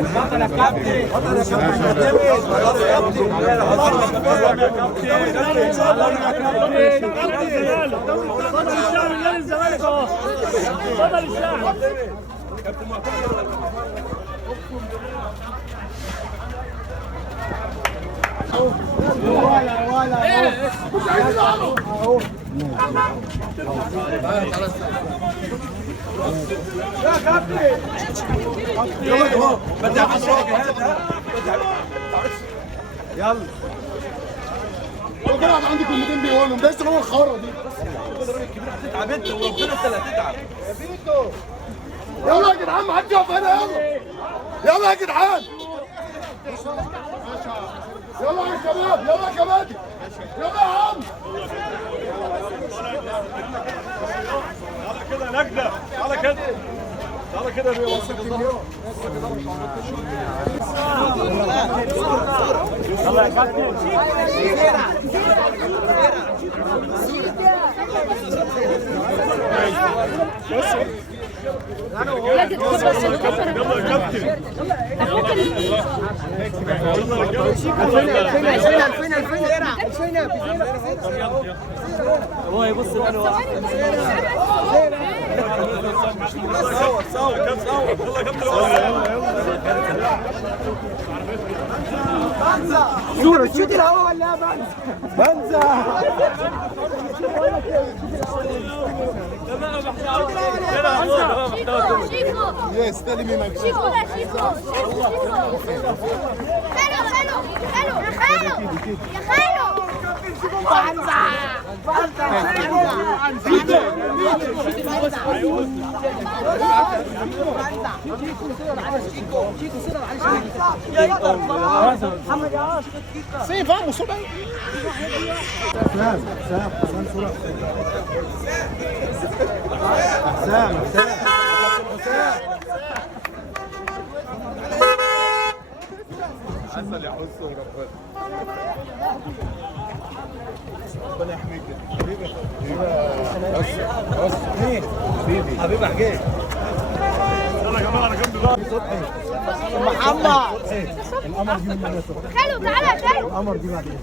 بطل يا كابتن، بطل يا يلا انا قاعد عندي كلمتين بيقولهم ده لسه هو الخاره دي. هتتعب انت وربنا انت اللي هتتعب يا بيتو يلا يا جدعان ما حدش يقف هنا. يلا يلا يا جدعان يلا يا شباب يلا يا كباتن يلا يا عم. تعالى كده نجدة، تعالى كده، تعالى كده يلا يا كابتن. يلا يا كابتن. هو يبص انا صور صور يلا يا كابتن. صورة شوت الهوا ولا بنزا شيكو يستلمي مكان شيكو ده شيكو خالو خالو خالو يا خالو يا خالو سيف ها مصيبه. حسام صورة حسام عسل يا حسن ربنا يحميك حبيبي. بس حبيبي حكيت يلا يا جماعه انا جنب بقى. محمد القمر دي من الناس. خالو تعالى خالو القمر دي بعدين.